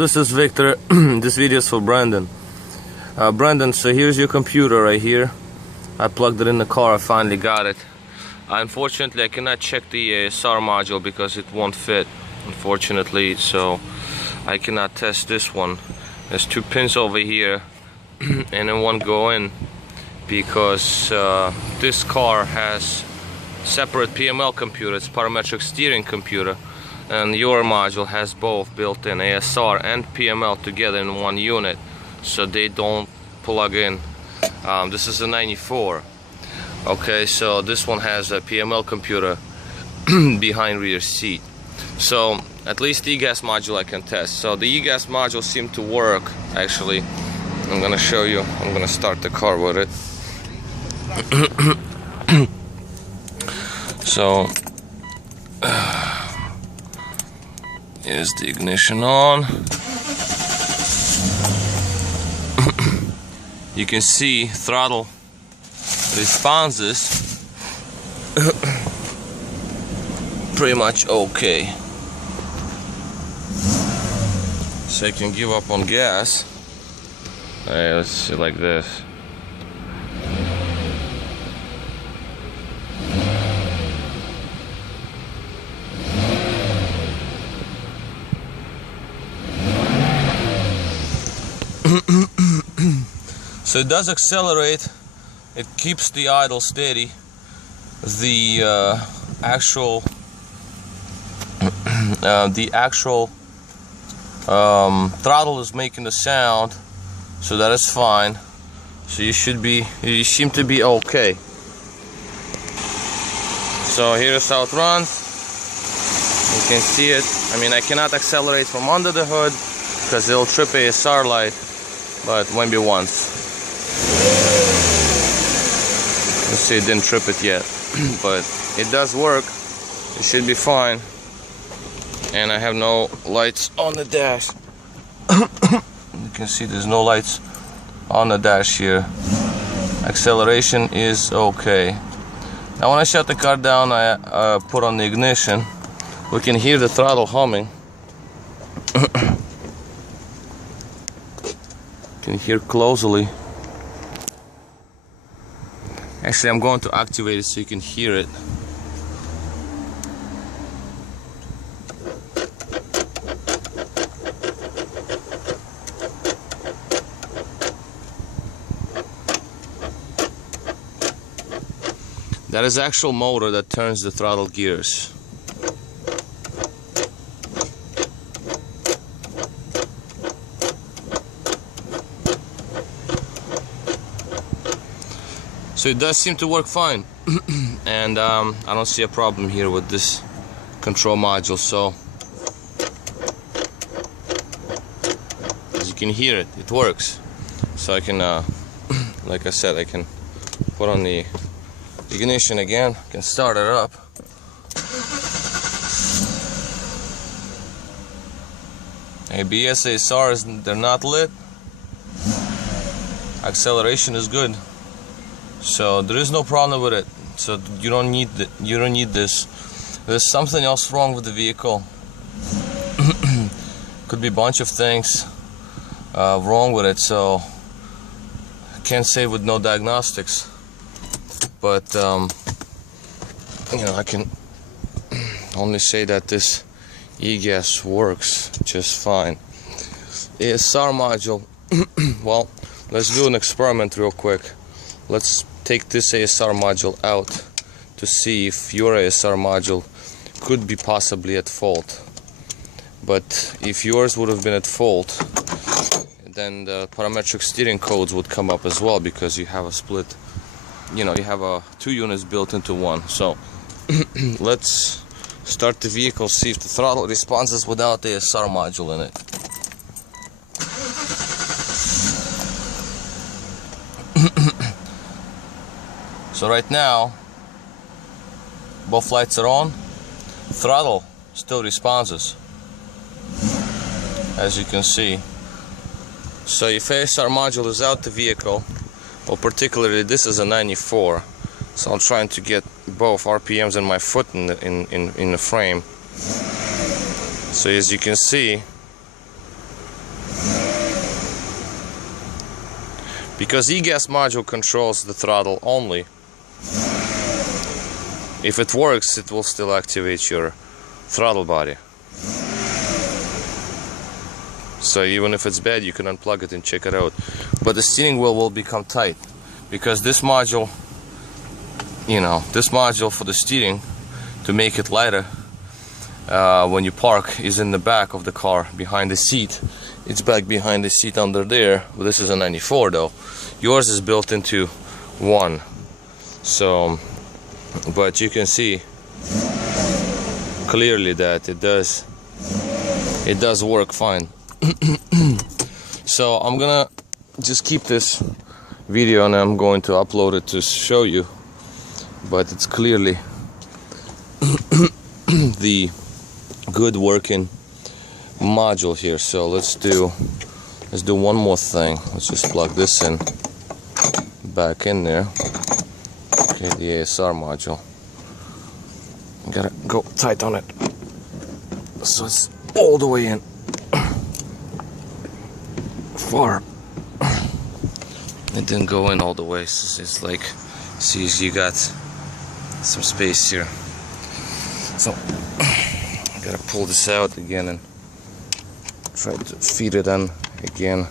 This is Victor. This video is for Brandon. Brandon, so here's your computer right here. I plugged it in the car. I finally got it. Unfortunately, I cannot check the ASR module because it won't fit, unfortunately, so I cannot test this one. There's two pins over here and it won't go in because this car has separate PML computer. It's parametric steering computer, and your module has both built-in ASR and PML together in one unit, so they don't plug in. This is a 94. Okay, so this one has a PML computer behind rear seat. So at least the Egas module I can test. So the Egas module seemed to work. Actually, I'm gonna show you. I'm gonna start the car with it. So here's the ignition on. You can see throttle responses pretty much okay. So I can give up on gas. Alright, let's see, like this. So it does accelerate, it keeps the idle steady. The actual throttle is making the sound, so that is fine. So you seem to be okay. So here's how it runs. You can see it. I mean, I cannot accelerate from under the hood because it'll trip ASR light, but maybe once. Let's see, it didn't trip it yet, but it does work. It should be fine. And I have no lights on the dash. You can see there's no lights on the dash here. Acceleration is okay. Now when I shut the car down, I put on the ignition. We can hear the throttle humming. You can hear closely. Actually, I'm going to activate it so you can hear it. That is actual motor that turns the throttle gears. So it does seem to work fine. And I don't see a problem here with this control module. So as you can hear it, it works. So I can, like I said, I can put on the ignition again, can start it up. ABS, ASR, they're not lit. Acceleration is good. So there is no problem with it. So you don't need this. There's something else wrong with the vehicle. Could be a bunch of things wrong with it. So I can't say with no diagnostics. But you know, I can only say that this Egas works just fine. ASR module. Well, let's do an experiment real quick. Let's take this ASR module out to see if your ASR module could be possibly at fault. But if yours would have been at fault, then the parametric steering codes would come up as well, because you have a split, you know, you have two units built into one. So let's start the vehicle, see if the throttle responses without the ASR module in it. So right now, both lights are on. Throttle still responses, as you can see. So if ASR module is out the vehicle, well, particularly this is a 94, so I'm trying to get both RPMs and my foot in the frame. So as you can see, because Egas module controls the throttle only. If it works, it will still activate your throttle body. So even if it's bad, you can unplug it and check it out. But the steering wheel will become tight because this module, you know, this module for the steering, to make it lighter when you park, is in the back of the car behind the seat. It's back behind the seat under there. Well, this is a 94 though. Yours is built into one. So, but you can see clearly that it does work fine. So I'm gonna just keep this video and I'm going to upload it to show you, but it's clearly the good working module here. So let's do one more thing. Let's just plug this in back in there. Okay, the ASR module. Gotta go tight on it so it's all the way in. Far. It didn't go in all the way, so it's like, see, you got some space here. So I gotta pull this out again and try to feed it in again.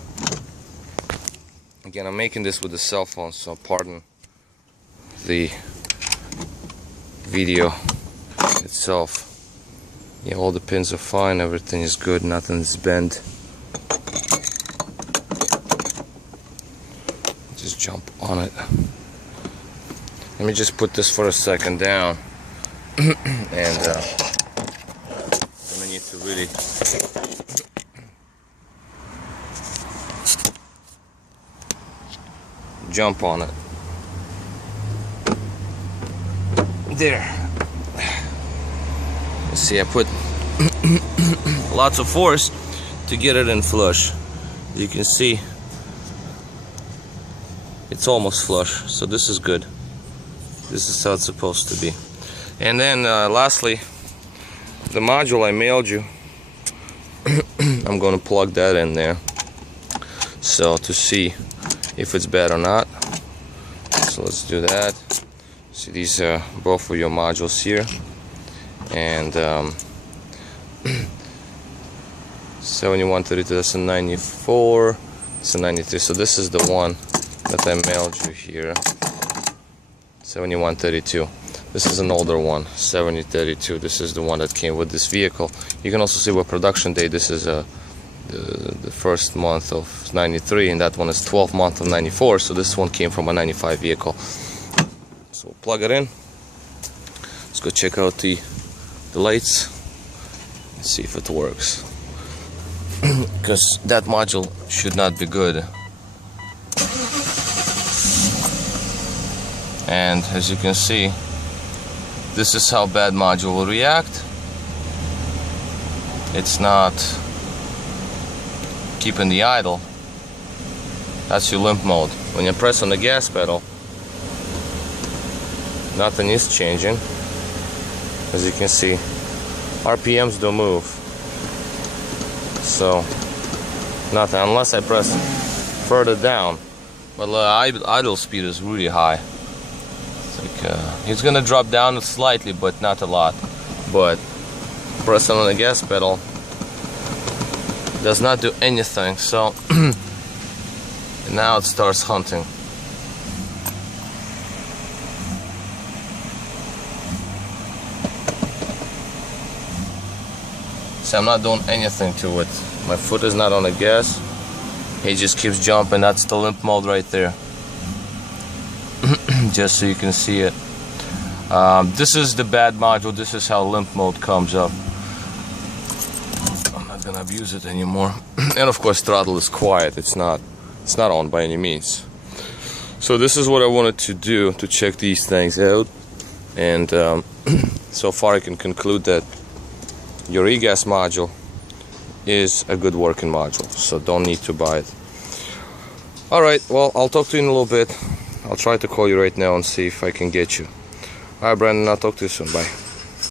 Again, I'm making this with a cell phone, so pardon the video itself. Yeah, all the pins are fine, everything is good, nothing's bent. Just jump on it. Let me just put this for a second down. And I need to really jump on it. There. You see, I put lots of force to get it in flush. You can see it's almost flush, so this is good. This is how it's supposed to be. And then lastly, the module I mailed you, I'm going to plug that in there, so to see if it's bad or not. So let's do that. See, these are both of your modules here, and 7132, that's a 94, it's a 93, so this is the one that I mailed you here. 7132. This is an older one, 7032. This is the one that came with this vehicle. You can also see what production date. This is the first month of 93, and that one is 12th month of 94. So this one came from a 95 vehicle. So we'll plug it in. Let's go check out the lights and see if it works. Because that module should not be good. And as you can see, this is how bad module will react. It's not keeping the idle. That's your limp mode. When you press on the gas pedal, nothing is changing. As you can see, RPMs don't move. So nothing, unless I press further down. But idle speed is really high. It's gonna drop down slightly, but not a lot. But pressing on the gas pedal does not do anything. So now it starts hunting. See, I'm not doing anything to it. My foot is not on the gas. It just keeps jumping. That's the limp mode right there. Just so you can see it. This is the bad module. This is how limp mode comes up. I'm not gonna abuse it anymore. And of course, throttle is quiet. It's not on by any means. So this is what I wanted to do to check these things out. And so far, I can conclude that your Egas module is a good working module. So don't need to buy it. All right. Well, I'll talk to you in a little bit. I'll try to call you right now and see if I can get you. Alright, Brandon, I'll talk to you soon. Bye.